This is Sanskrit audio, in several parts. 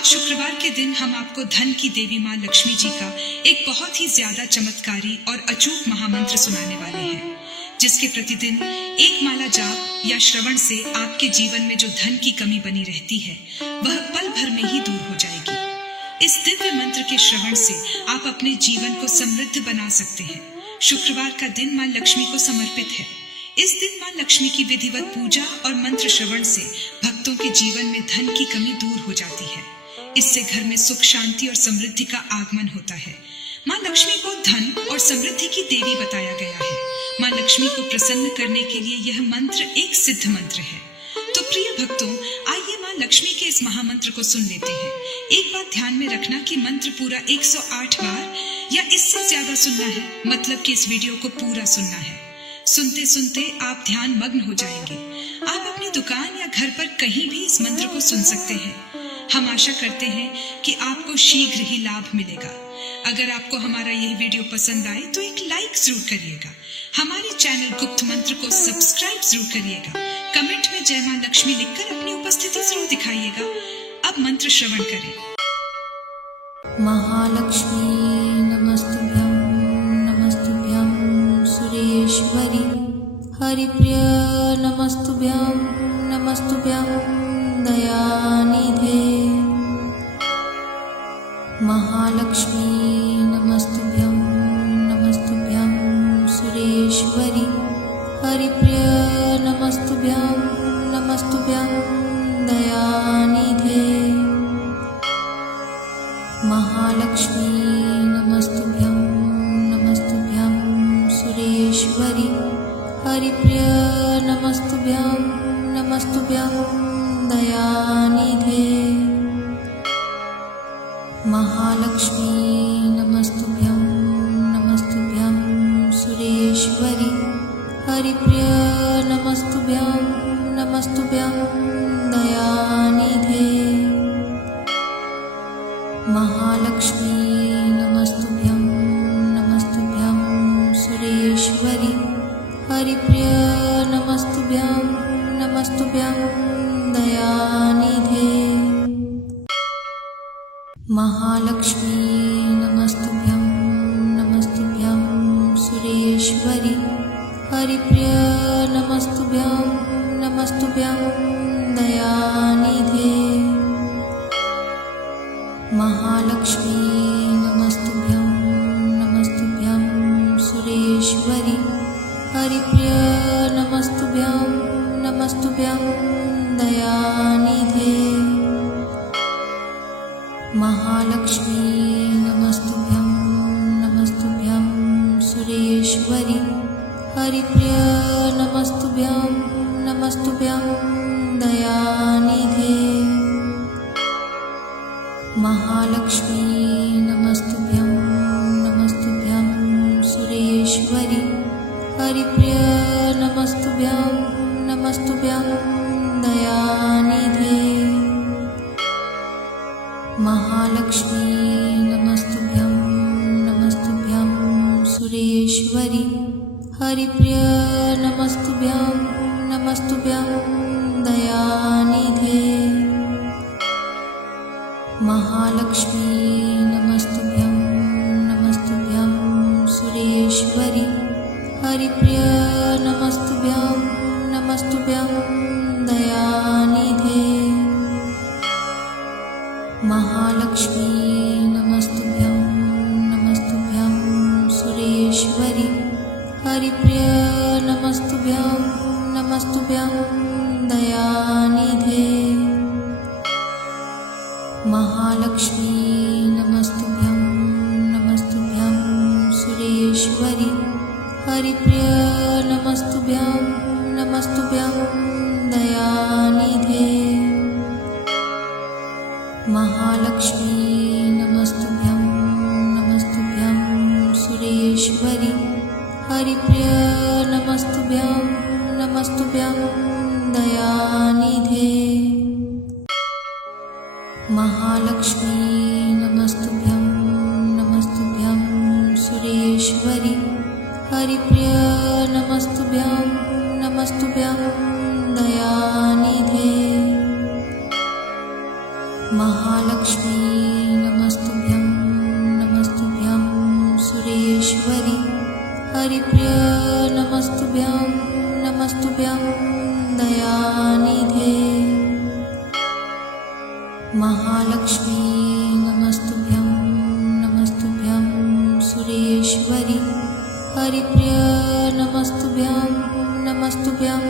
आज शुक्रवार के दिन हम आपको धन की देवी माँ लक्ष्मी जी का एक बहुत ही ज्यादा चमत्कारी और अचूक महामंत्र सुनाने वाले हैं, जिसके प्रतिदिन एक माला जाप या श्रवण से आपके जीवन में जो धन की कमी बनी रहती है वह पल भर में ही दूर हो जाएगी। इस दिव्य मंत्र के श्रवण से आप अपने जीवन को समृद्ध बना सकते हैं। शुक्रवार का दिन माँ लक्ष्मी को समर्पित है। इस दिन माँ लक्ष्मी की विधिवत पूजा और मंत्र श्रवण से भक्तों के जीवन में धन की कमी दूर हो जाती है। इससे घर में सुख, शांति और समृद्धि का आगमन होता है। माँ लक्ष्मी को धन और समृद्धि की देवी बताया गया है। माँ लक्ष्मी को प्रसन्न करने के लिए यह मंत्र एक सिद्ध मंत्र है। तो प्रिय भक्तों, आइए माँ लक्ष्मी के इस महामंत्र को सुन लेते हैं। एक बात ध्यान में रखना कि मंत्र पूरा 108 बार या इससे ज्यादा सुनना है, मतलब कि इस वीडियो को पूरा सुनना है। सुनते सुनते आप ध्यान मग्न हो जाएंगे। आप अपनी दुकान या घर पर कहीं भी इस मंत्र को सुन सकते हैं। हम आशा करते हैं कि आपको शीघ्र ही लाभ मिलेगा। अगर आपको हमारा यह वीडियो पसंद आए तो एक लाइक जरूर करिएगा। हमारे चैनल गुप्त मंत्र को सब्सक्राइब जरूर करिएगा। कमेंट में जय मां लक्ष्मी लिखकर अपनी उपस्थिति जरूर दिखाइएगा। अब मंत्र श्रवण करें। महालक्ष्मी नमस्तुभ्यं नमस्तुभ्यं सुरेश्वरी हरिप्रिय नमस्तुभ्यं नमस्तुभ्यं दयानिधे महालक्ष्मी नमस्तुभ्यं नमस्तुभ्यं सुरेश्वरी हरिप्रिय नमस्तुभ्यं नमस्तुभ्यं दयानिधे महालक्ष्मी नमस्तुभ्यं नमस्तुभ्यं सुरेश्वरी हरिप्रिय नमस्तुभ्यं नमस्तुभ्यं दयानिधे महालक्ष्मी नमस्तुभ्यं नमस्तुभ्यं सुरेश्वरी हरिप्रिय नमस्तुभ्यं नमस्तुभ्यं दयानिधे महालक्ष्मी नमस्तुभ्यं नमस्तुभ्यं सुरेश्वरी हरिप्रिय नमस्तुभ्यं नमस्तुभ्यं दयानिधे महालक्ष्मी नमस्तुभ्यं नमस्तुभ्यं सुरेश्वरी हरिप्रिय नमस्तुभ्यं नमस्तुभ्यं दयानिधे महालक्ष्मी नमस्तुभ्यं नमस्तुभ्यं सुरेश्वरी हरिप्रिय नमस्तुभ्यं नमस्तुभ्यं दयानिधे महालक्ष्मी नमस्तुभ्यं नमस्तुभ्यं सुरेश्वरी हरिप्रिय नमस्तुभ्यं नमस्तुभ्यं दयानिधे महालक्ष्मी नमस्तुभ्यं नमस्तुभ्यं सुरेश्वरी हरिप्रिय नमस्तुभ्यं नमस्तुभ्यं दयानिधे महालक्ष्मी नमस्तुभ्यं नमस्तुभ्यं सुरेश्वरी हरिप्रिय नमस्तुभ्यं नमस्तुभ्यं दयानिधे महालक्ष्मी नमस्तुभ्यं नमस्तुभ्यं सुरेश्वरी हरिप्रिय नमस्तुभ्यं नमस्तुभ्यं दयानिधे महालक्ष्मी नमस्तुभ्यं नमस्तुभ्यं सुरेश्वरी हरिप्रिय नमस्तुभ्यं नमस्तुभ्यं दयानिधे महालक्ष्मी नमस्तुभ्यं नमस्तुभ्यं सुरेश्वरी हरिप्रिय नमस्तुभ्यं नमस्तुभ्यं दयानिधे महालक्ष्मी नमस्तुभ्यं नमस्तुभ्यं सुरेश्वरी हरिप्रिय नमस्तुभ्यं नमस्तुभ्यं दयानिधे महालक्ष्मी नमस्तुभ्यं नमस्तुभ्यं सुरेश्वरी हरिप्रिय नमस्तुभ्यं नमस्तुभ्यं दयानिधे महालक्ष्मी नमस्तुभ्यं नमस्तुभ्यं दयानिधे। महालक्ष्मी नमस्तुभ्यं नमस्तुभ्यं सुरेश्वरी। हरिप्रिय नमस्तुभ्यं नमस्तुभ्यं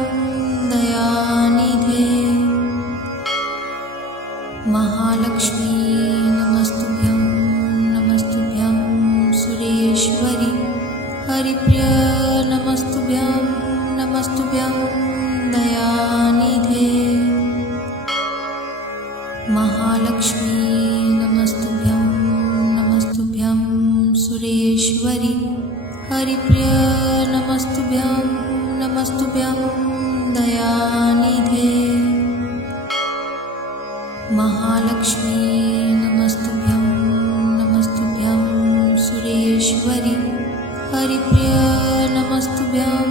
दयानिधे। महालक्ष्मी नमस्तुभ्यं नमस्तुभ्यं सुरेश्वरी। हरिप्रिय नमस्तुभ्यं नमस्तुभ्यं दयानिधे। महालक्ष्मी नमस्तुभ्यं नमस्तुभ्यं सुरेश्वरी। हरिप्रिय नमस्तुभ्यं नमस्तुभ्यं दयानिधे। महालक्ष्मी नमस्तुभ्यं नमस्तुभ्यं सुरेश्वरी। हरिप्रिय नमस्तुभ्यं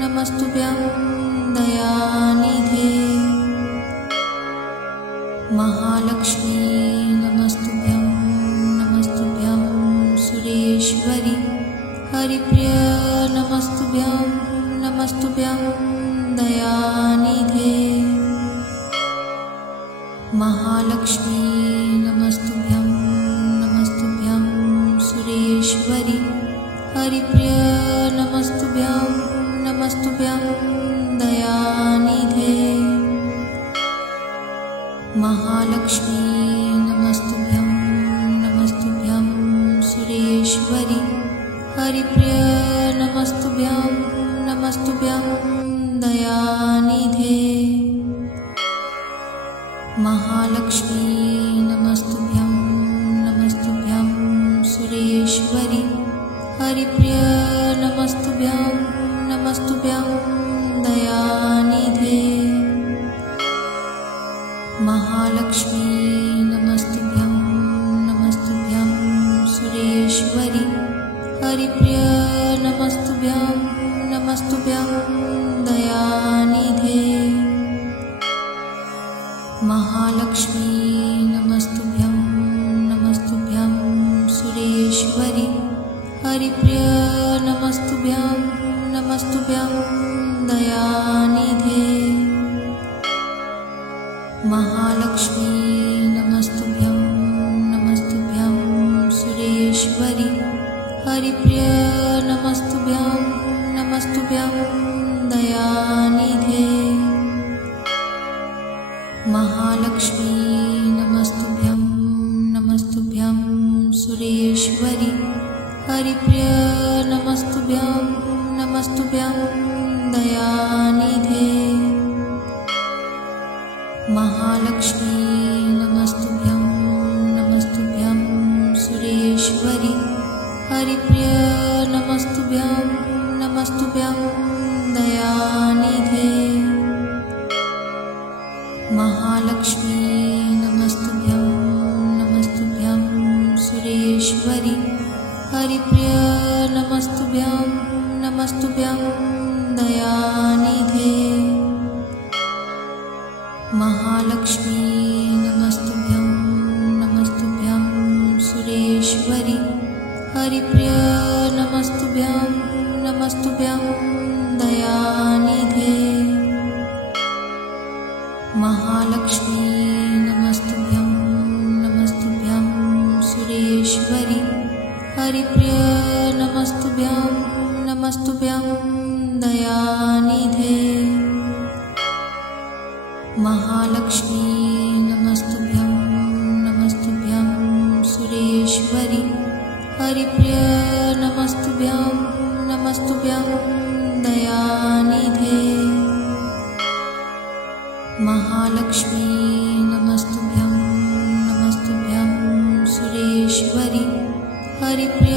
नमस्तुभ्यं दयानिधे। महालक्ष्मी नमस्तुभ्यं नमस्तुभ्यं सुरेश्वरी। हरिप्रिय नमस्तुभ्यं नमस्तुभ्यं दयानिधे। महालक्ष्मी नमस्तुभ्यं नमस्तुभ्यं सुरेश्वरी। हरिप्रिय नमस्तुभ्यं नमस्तुभ्यं दयानिधे। महालक्ष्मी नमस्तुभ्यं नमस्तुभ्यं सुरेश्वरी। हरिप्रिय नमस्तुभ्यं नमस्तुभ्यं दयानिधे। महालक्ष्मी नमस्तुभ्यं नमस्तुभ्यं सुरेश्वरी। हरिप्रिय नमस्तुभ्यं नमस्तुभ्यं दयानिधे। महालक्ष्मी नमस्तुभ्यं नमस्तुभ्यं सुरेश्वरी। हरिप्रिय नमस्तुभ्यं नमस्तुभ्यं दयानिधे। महालक्ष्मी नमस्तुभ्यं नमस्तुभ्यं सुरेश्वरी। हरिप्रिय नमस्तुभ्यं नमस्तुभ्यं दयानिधे। महालक्ष्मी नमस्तुभ्यं नमस्तुभ्यं सुरेश्वरी। हरिप्रिय नमस्तुभ्यं नमस्तुभ्यं दयानिधे। महालक्ष्मी नमस्तुभ्यं नमस्तुभ्यं सुरेश्वरी। हरिप्रिय नमस्तुभ्यं नमस्तुभ्यं दयानिधे। महालक्ष्मी नमस्तुभ्यं नमस्तुभ्यं सुरेश्वरी। हरिप्रिय नमस्तुभ्यं नमस्तुभ्यं दयानिधे। महालक्ष्मी नमस्तुभ्यं नमस्तुभ्यं सुरेश्वरी। हरिप्रिय नमस्तुभ्यं नमस्तुभ्यं दयानिधे। महालक्ष्मी नमस्तुभ्यं नमस्तुभ्यं सुरेश्वरी। हरिप्रिय नमस्तुभ्यं नमस्तुभ्यं दयानिधे। महालक्ष्मी नमस्तुभ्यं नमस्तुभ्यं सुरेश्वरी। हरिप्रिय नमस्तुभ्यं नमस्तुभ्यं दयानिधे। महालक्ष्मी नमस्तुभ्यं नमस्तुभ्यं सुरेश्वरी। हरिप्रिय नमस्तुभ्यं नमस्तुभ्यं दयानिधे। महालक्ष्मी नमस्तुभ्यं नमस्तुभ्यं सुरेश्वरी। हरिप्रिय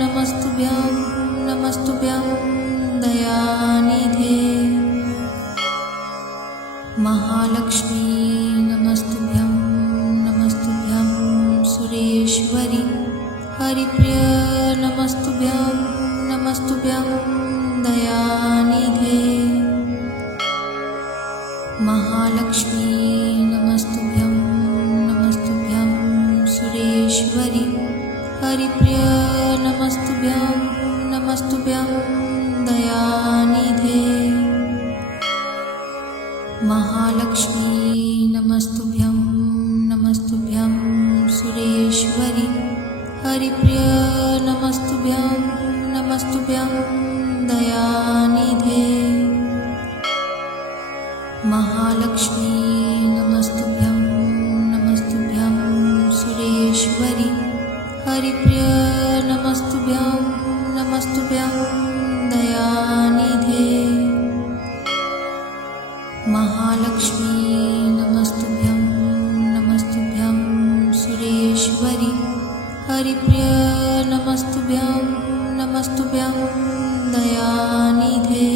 नमस्तुभ्यं नमस्तुभ्यं दयानिधे। महालक्ष्मी नमस्तुभ्यं नमस्तुभ्यं सुरेश्वरी। हरिप्रिय नमस्तुभ्यं नमस्तुभ्यं दयानिधे। महालक्ष्मी नमस्तुभ्यं नमस्तुभ्यं सुरेश्वरी। हरिप्रिय नमस्तुभ्यं नमस्तुभ्यं दयानिधे। महालक्ष्मी नमस्तुभ्यं नमस्तुभ्यं सुरेश्वरी हरिप्रिय नमस्तुभ्यं नमस्तुभ्यं दयानिधे महालक्ष्मी नमस्तुभ्यं नमस्तुभ्यं सुरेश्वरी हरिप्रिय नमस्तुभ्यं नमस्तुभ्यं दयानिधे महालक्ष्मी नमस्तुभ्यं नमस्तुभ्यं सुरेश्वरी हरिप्रिय नमस्तुभ्यं नमस्तुभ्यं दयानिधे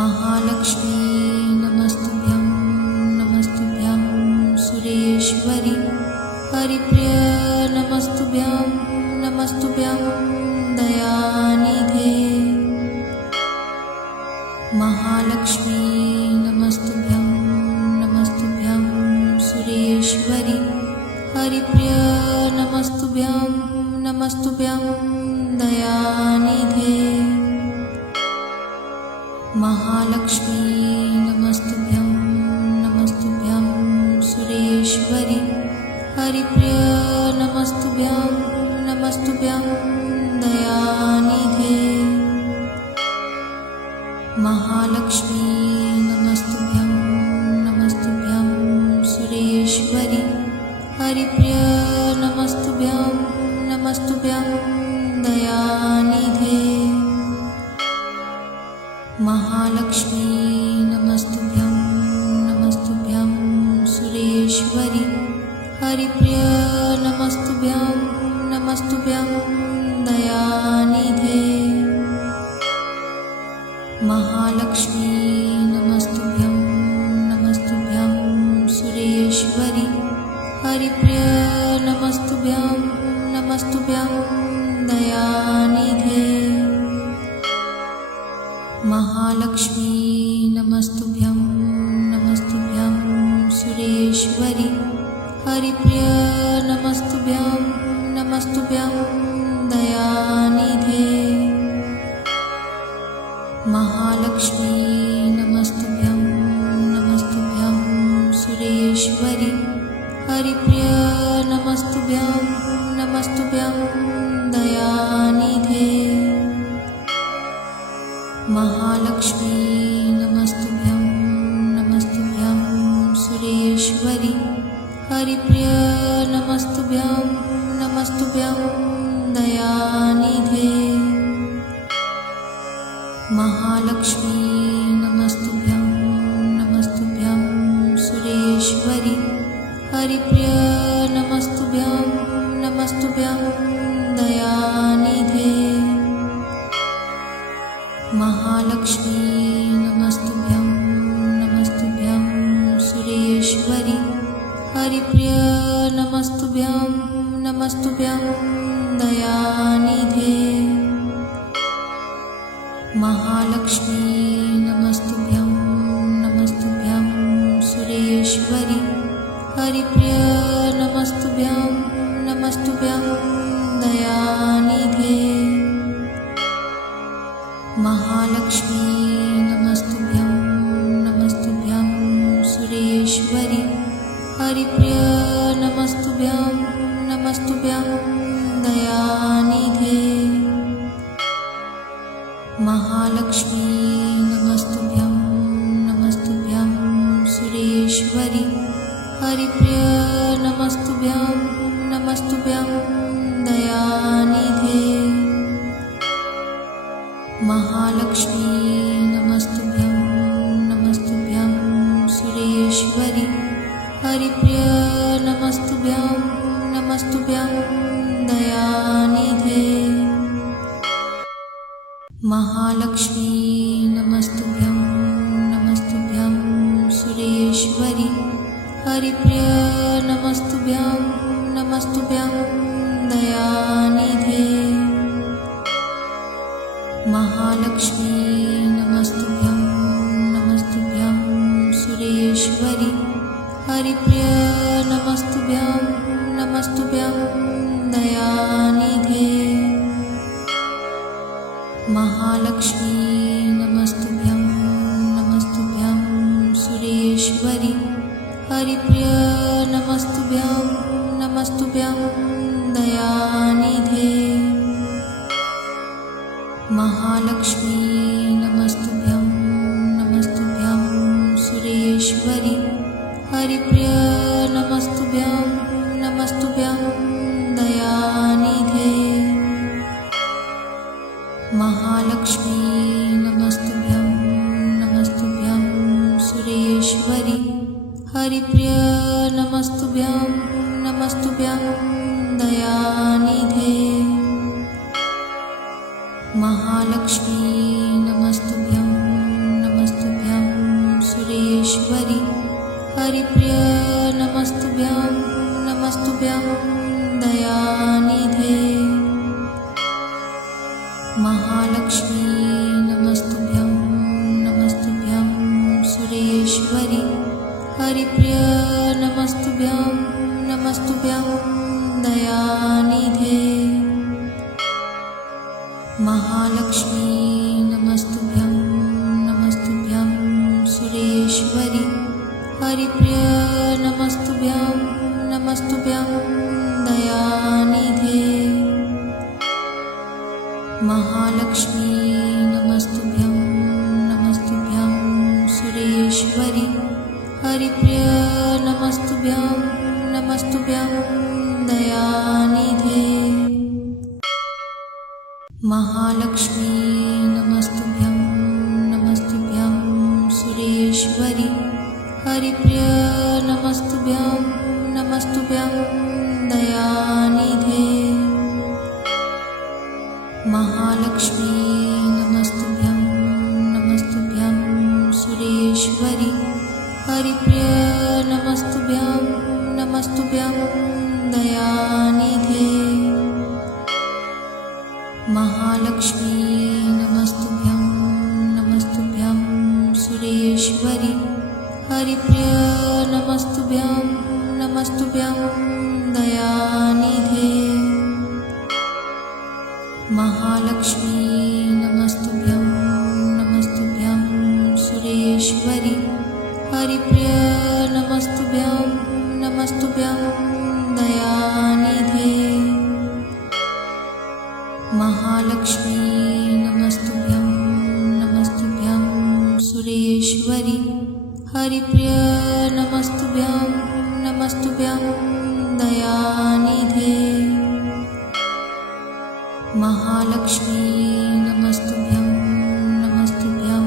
महालक्ष्मी नमस्तुभ्यं नमस्तुभ्यं सुरेश्वरी हरिप्रिय नमस्तुभ्यं नमस्तुभ्यं दयानिधे महालक्ष्मी नमस्तुभ्यं नमस्तुभ्यं सुरेश्वरी हरिप्रिय नमस्तुभ्यं नमस्तुभ्यं दयानिधे महालक्ष्मी नमस्तुभ्यं नमस्तुभ्यं सुरेश्वरी हरिप्रिय नमस्तुभ्यं नमस्तुभ्यं दयानिधे महालक्ष्मी नमस्तुभ्यं नमस्तुभ्यं सुरेश्वरी हरिप्रिय नमस्तुभ्यं नमस्तुभ्यं दयानिधे महालक्ष्मी नमस्तुभ्यं नमस्तुभ्यं सुरेश्वरी हरिप्रिय नमस्तुभ्यं नमस्तुभ्यं दयानिधे महालक्ष्मी नमस्तुभ्यं नमस्तुभ्यं सुरेश्वरी हरिप्रिय नमस्तुभ्यं नमस्तुभ्यं दयानिधे महालक्ष्मी नमस्तुभ्यं नमस्तुभ्यं सुरेश्वरी हरिप्रिय नमस्तुभ्यं नमस्तुभ्यं दयानिधे महालक्ष्मी नमस्तुभ्यं नमस्तुभ्यं सुरेश्वरी हरिप्रिय नमस्तुभ्यं नमस्तुभ्यं दयानिधे महालक्ष्मी नमस्तुभ्यं नमस्तुभ्यं सुरेश्वरी हरिप्रिय नमस्तुभ्यं नमस्तुभ्यं दयानिधे महालक्ष्मी नमस्तुभ्यं नमस्तुभ्यं सुरेश्वरी हरिप्रिय नमस्तुभ्यं नमस्तुभ्यं दयानिधे महालक्ष्मी नमस्तुभ्यं नमस्तुभ्यं सुरेश्वरी हरिप्रिय नमस्तुभ्यं नमस्तुभ्यं दयानिधे महालक्ष्मी नमस्तुभ्यं नमस्तुभ्यं सुरेश्वरी हरिप्रिय नमस्तुभ्यं नमस्तुभ्यं दयानिधे महालक्ष्मी नमस्तुभ्यं नमस्तुभ्यं सुरेश्वरी हरिप्रिय नमस्तुभ्यं नमस्तुभ्यं दयानिधे महालक्ष्मी नमस्तुभ्यं नमस्तुभ्यं सुरेश्वरी हरिप्रिय नमस्तुभ्यं नमस्तुभ्यं दयानिधे महालक्ष्मी नमस्तुभ्यं नमस्तुभ्यं सुरेश्वरी हरिप्रिय नमस्तुभ्यं नमस्तुभ्यं दयानिधे महालक्ष्मी नमस्तुभ्यं नमस्तुभ्यं सुरेश्वरी हरिप्रिय नमस्तुभ्यं नमस्तुभ्यं दयानिधे महालक्ष्मी नमस्तुभ्यं नमस्तुभ्यं सुरेश्वरी हरिप्रिय नमस्तुभ्यं नमस्तुभ्यं दयानिधे महालक्ष्मी नमस्तुभ्यं नमस्तुभ्यं हरिप्रिय नमस्तुभ्यं नमस्तुभ्यं दयानिधे महालक्ष्मी नमस्तुभ्यं नमस्तुभ्यं सुरेश्वरी हरिप्रिय नमस्तुभ्यं नमस्तुभ्यं दयानिधे महालक्ष्मी नमस्तुभ्यं नमस्तुभ्यं सुरेश्वरी हरिप्रिय नमस्तुभ्यं नमस्तुभ्यं दयानिधे महालक्ष्मी नमस्तुभ्यं नमस्तुभ्यं सुरेश्वरी हरिप्रिय नमस्तुभ्यं नमस्तुभ्यं दयानिधे महालक्ष्मी नमस्तुभ्यं नमस्तुभ्यं सुरेश्वरी हरिप्रिय नमस्तुभ्यं नमस्तुभ्यं दयानिधे महालक्ष्मी नमस्तुभ्यं नमस्तुभ्यं सुरेश्वरी हरिप्रिय नमस्तुभ्यं नमस्तुभ्यं दयानिधे महालक्ष्मी नमस्तुभ्यं नमस्तुभ्यं सुरेश्वरी हरिप्रिय नमस्तुभ्यं नमस्तुभ्यं दयानिधे महालक्ष्मी नमस्तुभ्यं नमस्तुभ्यं सुरेश्वरी हरिप्रिय नमस्तुभ्यं नमस्तुभ्यं दयानिधे महालक्ष्मी नमस्तुभ्यं नमस्तुभ्यं सुरेश्वरी हरिप्रिय नमस्तुभ्यं नमस्तुभ्यं दयानिधे महालक्ष्मी नमस्तुभ्यं नमस्तुभ्यं सुरेश्वरी हरिप्रिय नमस्तुभ्यं नमस्तुभ्यं दयानिधे महालक्ष्मी नमस्तुभ्यं नमस्तुभ्यं सुरेश्वरी हरिप्रिय नमस्तुभ्यं नमस्तुभ्यं दयानिधे महालक्ष्मी नमस्तुभ्यं नमस्तुभ्यं सुरेश्वरी हरिप्रिय नमस्तुभ्यं नमस्तुभ्यं दयानिधे महालक्ष्मी नमस्तुभ्यं नमस्तुभ्यं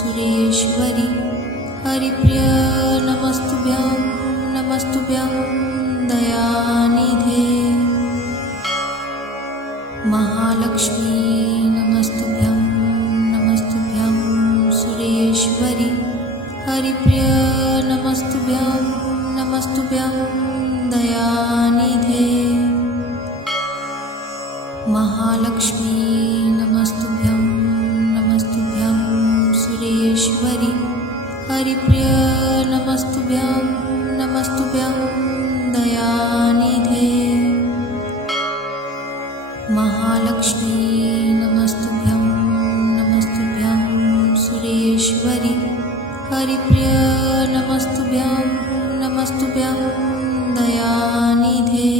सुरेश्वरी हरिप्रिय नमस्तुभ्यं नमस्तुभ्यं दयानिधे महालक्ष्मी नमस्तुभ्यं नमस्तुभ्यं सुरेश्वरी हरिप्रिय नमस्तुभ्यं नमस्तुभ्यं दयानिधे महालक्ष्मी नमस्तुभ्यं नमस्तुभ्यं सुरेश्वरी हरिप्रिय नमस्तुभ्यं नमस्तुभ्यं दयानिधे महालक्ष्मी नमस्तुभ्यं नमस्तुभ्यं सुरेश्वरी हरिप्रिय नमस्तुभ्यं नमस्तुभ्यं दयानिधे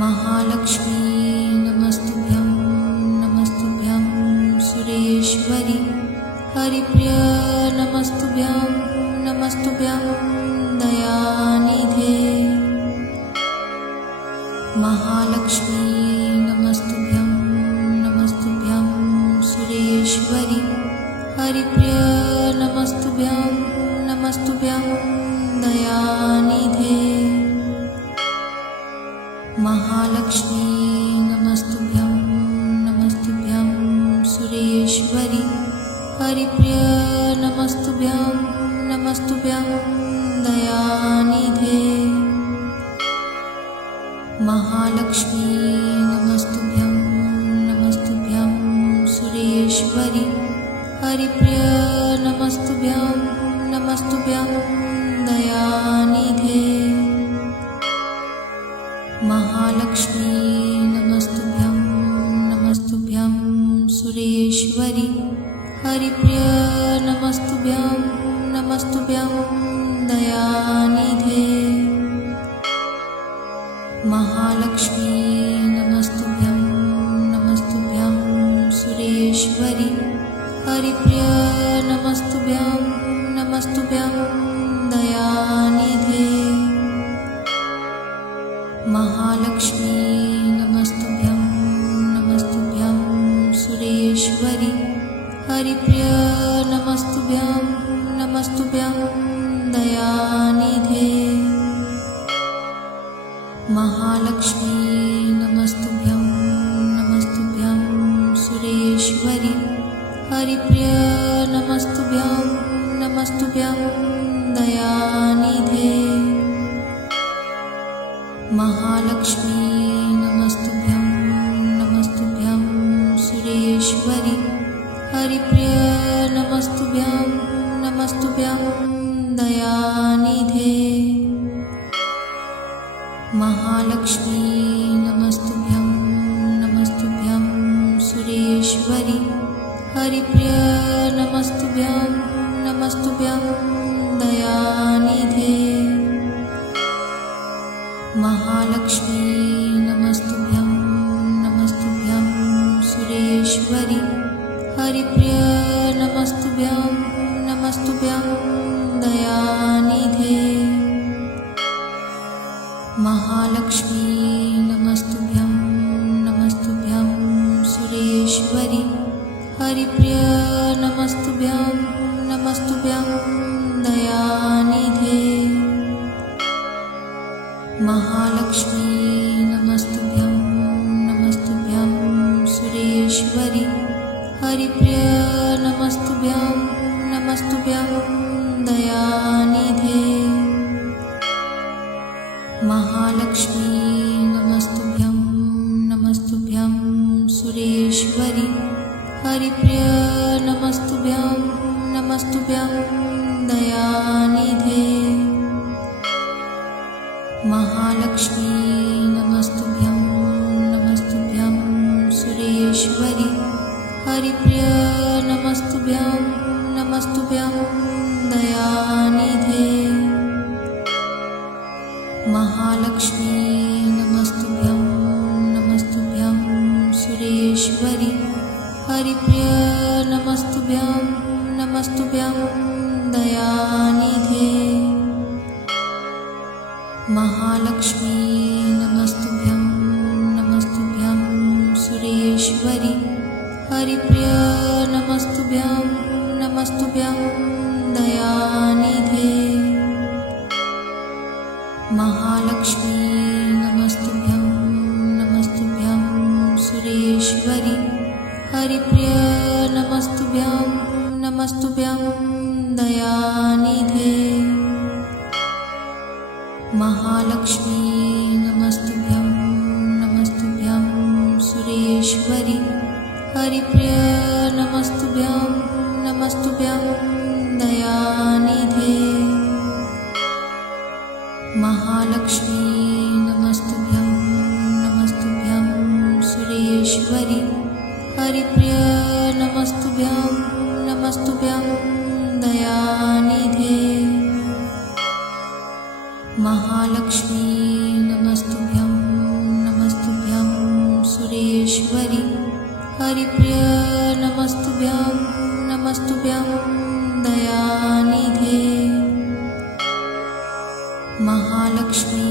महालक्ष्मी नमस्तुभ्यं नमस्तुभ्यं सुरेश्वरी हरिप्रिय नमस्तुभ्यं नमस्तुभ्यं दयानिधे महालक्ष्मी नमस्तुभ्यं नमस्तुभ्यं सुरेश्वरी हरिप्रिय नमस्तुभ्यं नमस्तुभ्यं दयानिधे महालक्ष्मी नमस्तुभ्यं नमस्तुभ्यं सुरेश्वरी हरिप्रिय नमस्तुभ्यं नमस्तुभ्यं दयानिधे महालक्ष्मी नमस्तुभ्यं नमस्तुभ्यं सुरेश्वरी हरिप्रिय नमस्तुभ्यं नमस्तुभ्यं दयानिधे महालक्ष्मी नमस्तुभ्यं नमस्तुभ्यं सुरेश्वरी हरिप्रिय नमस्तुभ्यं नमस्तुभ्यं दयानिधे। महालक्ष्मी नमस्तुभ्यं नमस्तुभ्यं सुरेश्वरी। हरिप्रिय नमस्तुभ्यं नमस्तुभ्यं दयानिधे। महालक्ष्मी नमस्तुभ्यं नमस्तुभ्यं सुरेश्वरी। हरिप्रिय नमस्तुभ्यं नमस्तुभ्यं दयानिधे। महालक्ष्मी नमस्तुभ्यं नमस्तुभ्यं सुरेश्वरी। हरिप्रिय नमस्तुभ्यं नमस्तुभ्यं दयानिधे। महालक्ष्मी नमस्तुभ्यं नमस्तुभ्यं सुरेश्वरी। हरिप्रिय नमस्तुभ्यं नमस्तुभ्यं दयानिधे। महालक्ष्मी नमस्तुभ्यं नमस्तुभ्यं सुरेश्वरी। हरिप्रिय नमस्तुभ्यं नमस्तुभ्यं दयानिधे। महालक्ष्मी नमस्तुभ्यं नमस्तुभ्यं सुरेश्वरी। हरिप्रिय नमस्तुभ्यं नमस्तुभ्यं दयानिधे। महालक्ष्मी नमस्तुभ्यं नमस्तुभ्यं सुरेश्वरी। हरिप्रिय नमस्तुभ्यं नमस्तुभ्यं दयानिधे। महालक्ष्मी नमस्तुभ्यं नमस्तुभ्यं सुरेश्वरी। हरिप्रिय नमस्तुभ्यं नमस्तुभ्यं दयानिधे। महालक्ष्मी नमस्तुभ्यं नमस्तुभ्यं सुरेश्वरी। हरिप्रिय नमस्तुभ्यं नमस्तुभ्यं दयानिधे। महालक्ष्मी नमस्तुभ्यं नमस्तुभ्यं सुरेश्वरी। हरिप्रिय नमस्तुभ्यं नमस्तुभ्यं दयानिधे। महालक्ष्मी नमस्तुभ्यं नमस्तुभ्यं सुरेश्वरी। हरिप्रिय नमस्तुभ्यं नमस्तुभ्यं दयानिधे। महालक्ष्मी नमस्तुभ्यं नमस्तुभ्यं सुरेश्वरी। हरिप्रिय नमस्तुभ्यं नमस्तुभ्यं दयानिधे। महालक्ष्मी नमस्तुभ्यं नमस्तुभ्यं सुरेश्वरी। हरिप्रिय नमस्तुभ्यं नमस्तुभ्यं दयानिधे। महालक्ष्मी नमस्तुभ्यं नमस्तुभ्यं सुरेश्वरी। हरिप्रिय नमस्तुभ्यं नमस्तुभ्यं दयानिधे। महालक्ष्मी नमस्तुभ्यं नमस्तुभ्यं सुरेश्वरी। हरिप्रिय नमस्तुभ्यं नमस्तुभ्यं दयानिधे। महालक्ष्मी नमस्तुभ्यं नमस्तुभ्यं सुरेश्वरी। हरिप्रिय नमस्तुभ्यं नमस्तुभ्यं दयानिधे। महालक्ष्मी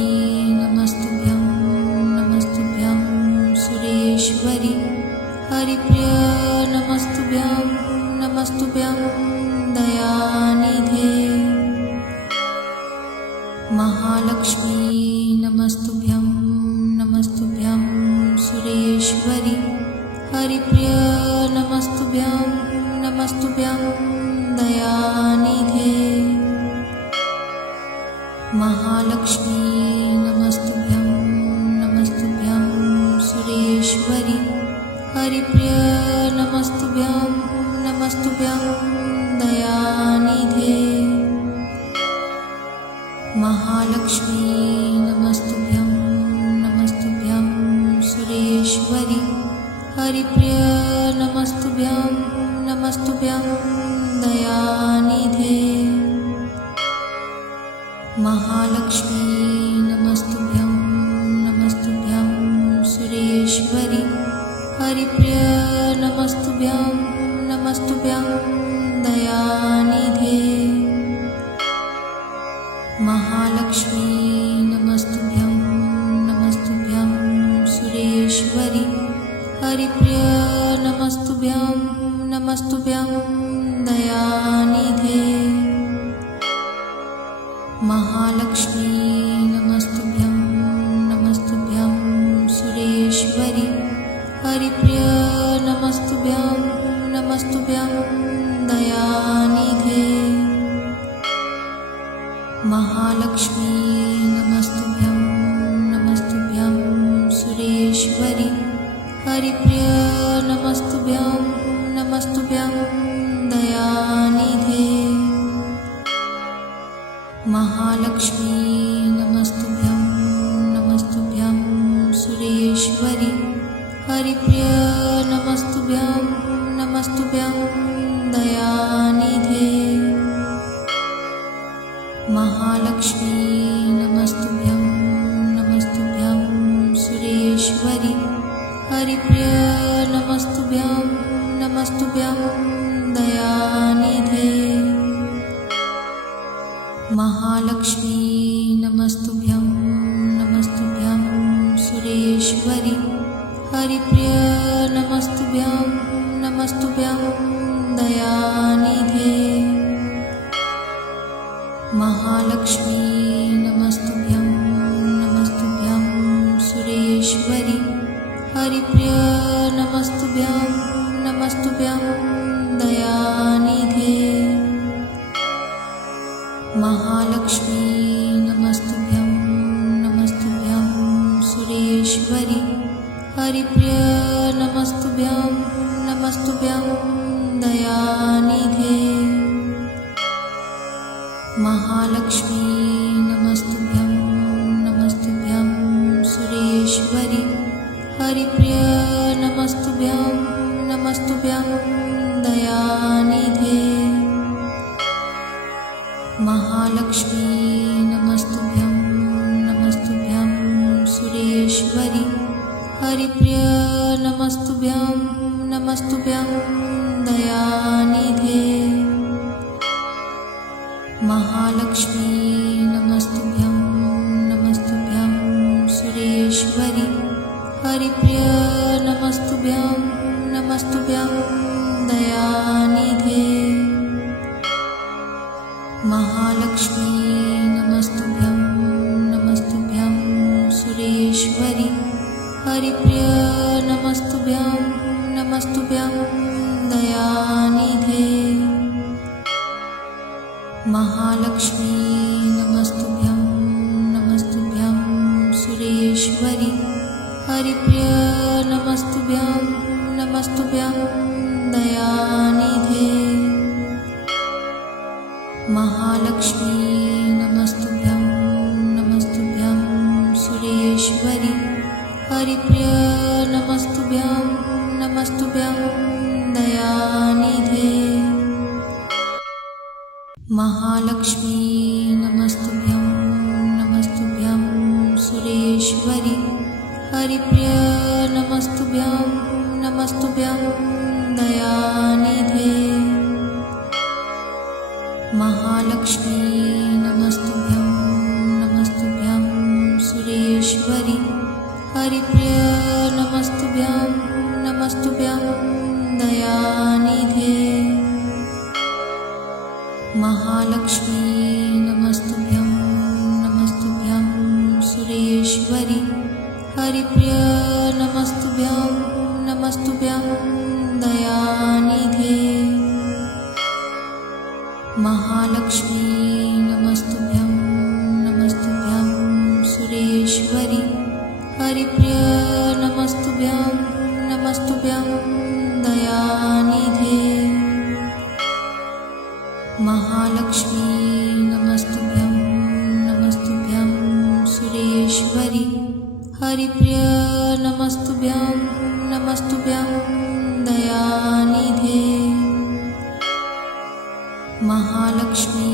नमस्तुभ्यं नमस्तुभ्यं सुरेश्वरी। हरिप्रिय नमस्तुभ्यं नमस्तुभ्यं दयानिधे। महालक्ष्मी नमस्तुभ्यं नमस्तुभ्यं सुरेश्वरी। हरिप्रिय नमस्तुभ्यं नमस्तुभ्यं दयानिधे। महालक्ष्मी नमस्तुभ्यं नमस्तुभ्यं सुरेश्वरी। हरिप्रिय नमस्तुभ्यं नमस्तुभ्यं दयानिधे। महालक्ष्मी नमस्तुभ्यं नमस्तुभ्यं सुरेश्वरी। हरिप्रिय नमस्तुभ्यं नमस्तुभ्यं दयानिधे। महालक्ष्मी नमस्तुभ्यं नमस्तुभ्यं सुरेश्वरी हरिप्रिय नमस्तुभ्यं नमस्तुभ्यं दयानिधे महालक्ष्मी नमस्तुभ्यं नमस्तुभ्यं सुरेश्वरी हरिप्रिय नमस्तुभ्यं नमस्तुभ्यं दयानिधे महालक्ष्मी नमस्तुभ्यं नमस्तुभ्यं सुरेश्वरी हरिप्रिय नमस्तुभ्यं नमस्तुभ्यं दयानिधे महालक्ष्मी नमस्तुभ्यं नमस्तुभ्यं सुरेश्वरी हरिप्रिय नमस्तुभ्यं नमस्तुभ्यं दयानिधे महालक्ष्मी नमस्तुभ्यं नमस्तुभ्यं सुरेश्वरी हरिप्रिय नमस्तुभ्यं नमस्तुभ्यं दयानिधे महालक्ष्मी नमस्तुभ्यं नमस्तुभ्यं सुरेश्वरी हरिप्रिय नमस्तुभ्यं नमस्तुभ्यं दयानिधे महालक्ष्मी नमस्तुभ्यं नमस्तुभ्यं सुरेश्वरी हरिप्रिय नमस्तुभ्यं नमस्तुभ्यं दयानिधे महालक्ष्मी नमस्तुभ्यं नमस्तुभ्यं सुरेश्वरी हरिप्रिय नमस्तुभ्यं नमस्तुभ्यं दयानिधे महालक्ष्मी नमस्तुभ्यं नमस्तुभ्यं सुरेश्वरी हरिप्रिय नमस्तुभ्यं नमस्तुभ्यं दयानिधे महालक्ष्मी नमस्तुभ्यं नमस्तुभ्यं सुरेश्वरी हरिप्रिय नमस्तुभ्यं नमस्तुभ्यं दयानिधे महालक्ष्मी नमस्तुभ्यं नमस्तुभ्यं सुरेश्वरी हरिप्रिय नमस्तुभ्यं नमस्तुभ्यं दयानिधे महालक्ष्मी नमस्तुभ्यं नमस्तुभ्यं सुरेश्वरी हरिप्रिय नमस्तुभ्यं नमस्तुभ्यं दयानिधे महालक्ष्मी नमस्तुभ्यं नमस्तुभ्यं सुरेश्वरी हरिप्रिय नमस्तुभ्यं नमस्तुभ्यं दयानिधे महालक्ष्मी नमस्तुभ्यं नमस्तुभ्यं सुरेश्वरी हरिप्रिय नमस्तुभ्यं नमस्तुभ्यं दयानिधे महालक्ष्मी नमस्तुभ्यं नमस्तुभ्यं सुरेश्वरी हरिप्रिय नमस्तुभ्यं नमस्तुभ्यं दयानिधे महालक्ष्मी नमस्तुभ्यं नमस्तुभ्यं सुरेश्वरी हरिप्रिय नमस्तुभ्यं नमस्तुभ्यं दयानिधे महालक्ष्मी नमस्तुभ्यं नमस्तुभ्यं सुरेश्वरी हरिप्रिय नमस्तुभ्यं नमस्तुभ्यं दयानिधे महालक्ष्मी नमस्तुभ्यं नमस्तुभ्यं सुरेश्वरी हरिप्रिय नमस्तुभ्यं नमस्तुभ्यं दयानिधे महालक्ष्मी नमस्तुभ्यं नमस्तुभ्यं सुरेश्वरी हरिप्रिय नमस्तुभ्यं नमस्तुभ्यं दयानिधे महालक्ष्मी नमस्तुभ्यं नमस्तुभ्यं सुरेश्वरी हरिप्रिय नमस्तुभ्यं नमस्तुभ्यं दयानिधे महालक्ष्मी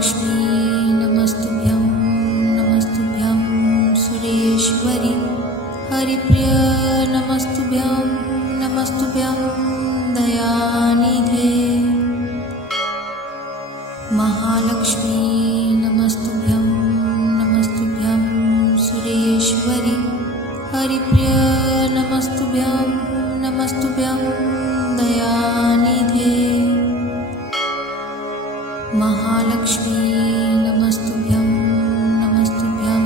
महालक्ष्मी नमस्तुभ्यं नमस्तुभ्यं सुरेश्वरी हरिप्रिय नमस्तुभ्यं नमस्तुभ्यं दयानिधे महालक्ष्मी नमस्तुभ्यं नमस्तुभ्यं सुरेश्वरी हरिप्रिय नमस्तुभ्यं नमस्तुभ्यं दयानिधे महालक्ष्मी नमस्तुभ्यं नमस्तुभ्यं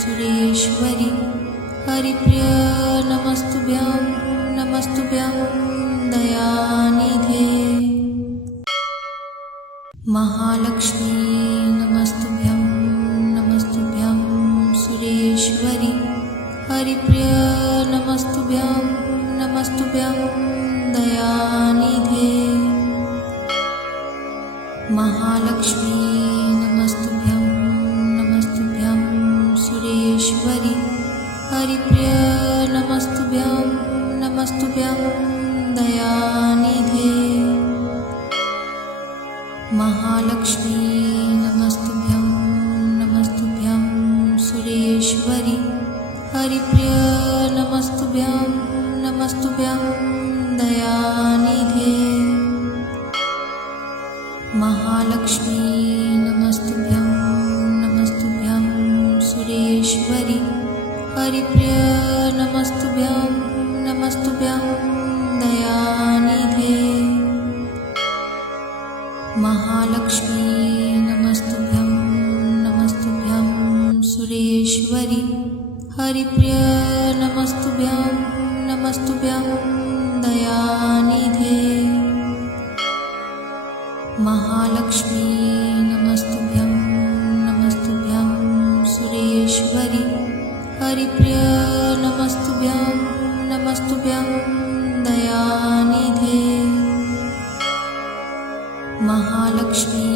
सुरेश्वरी हरिप्रिय नमस्तुभ्यं नमस्तुभ्यं दयानिधे महालक्ष्मी नमस्तुभ्यं नमस्तुभ्यं सुरेश्वरी हरिप्रिय नमस्तुभ्यं नमस्तुभ्यं दयानिधे महालक्ष्मी नमस्तुभ्यं नमस्तुभ्यं सुरेश्वरी हरिप्रिय नमस्तुभ्यं नमस्तुभ्यं दयानिधे महालक्ष्मी नमस्तुभ्यं नमस्तुभ्यं सुरेश्वरी हरिप्रिय नमस्तुभ्यं नमस्तुभ्यं दयानिधे महालक्ष्मी नमस्तुभ्यं नमस्तुभ्यं सुरेश्वरी हरिप्रिय नमस्तुभ्यं नमस्तुभ्यं दयानिधे महालक्ष्मी नमस्तुभ्यं नमस्तुभ्यं सुरेश्वरी हरिप्रिय नमस्तुभ्यं नमस्तुभ्यं दयानिधे महालक्ष्मी नमस्तुभ्यं नमस्तुभ्यं सुरेश्वरी हरिप्रिय नमस्तुभ्यं नमस्तुभ्यं दयानिधे महालक्ष्मी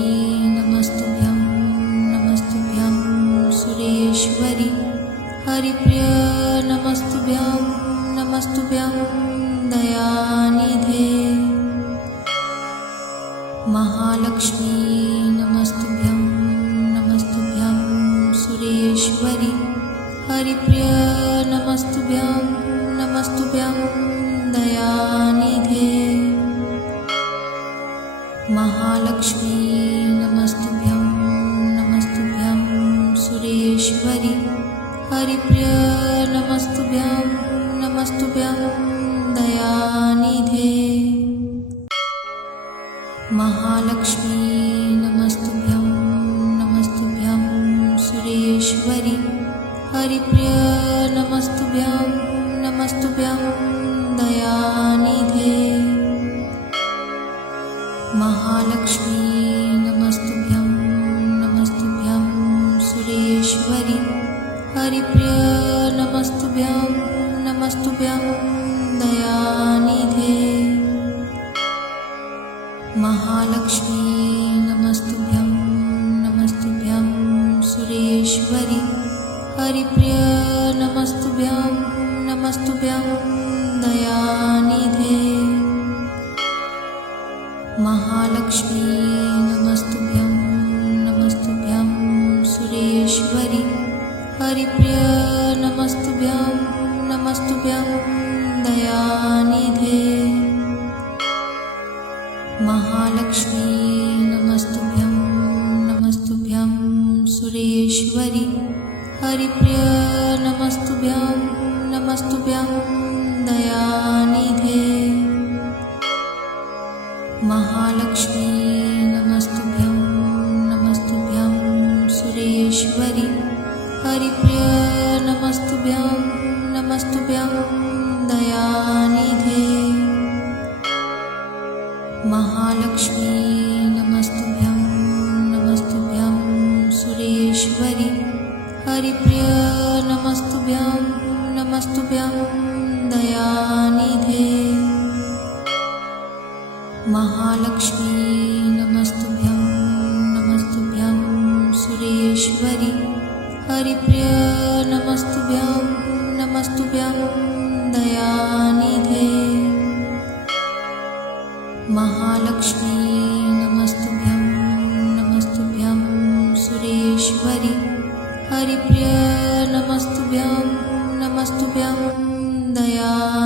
नमस्तुभ्यं नमस्तुभ्यं सुरेश्वरी हरिप्रिय नमस्तुभ्यं नमस्तुभ्यं दयानिधे महालक्ष्मी नमस्तुभ्यं नमस्तुभ्यं सुरेश्वरी हरिप्रिय नमस्तुभ्यं नमस्तुभ्यं दयानिधे महालक्ष्मी नमस्तुभ्यं नमस्तुभ्यं सुरेश्वरी हरिप्रिय नमस्तुभ्यं नमस्तुभ्यं दयानिधे महालक्ष्मी नमस्तुभ्यं नमस्तुभ्यं सुरेश्वरी हरिप्रिय नमस्तुभ्यं नमस्तुभ्यं दयानिधे महालक्ष्मी नमस्तुभ्यं नमस्तुभ्यं सुरेश्वरी हरिप्रिय नमस्तुभ्यं नमस्तुभ्यं दयानिधे महालक्ष्मी नमस्तुभ्यं नमस्तुभ्यं सुरेश्वरी हरिप्रिय नमस्तुभ्यं नमस्तुभ्यं दयानिधे महालक्ष्मी नमस्तुभ्यं नमस्तुभ्यं सुरेश्वरी हरिप्रिय नमस्तुभ्यं नमस्तुभ्यं दयानिधे महालक्ष्मी नमस्तुभ्यं नमस्तुभ्यं सुरेश्वरी हरिप्रिय नमस्तुभ्यं नमस्तुभ्यं दयानिधे महालक्ष्मी नमस्तुभ्यं नमस्तुभ्यं सुरेश्वरी हरिप्रिय नमस्तुभ्यं नमस्तुभ्यं दयानिधे महालक्ष्मी नमस्तुभ्यं नमस्तुभ्यं सुरेश्वरी हरिप्रिय नमस्तुभ्यं नमस्तुभ्यं दयानिधे महालक्ष्मी नमस्तुभ्यं नमस्तुभ्यं सुरेश्वरी हरिप्रिय नमस्तुभ्यं नमस्तुभ्यं दयानिधे महालक्ष्मी नमस्तुभ्यं नमस्तुभ्यं सुरेश्वरी हरिप्रिय नमस्तुभ्यं नमस्तुभ्यं दयानिधे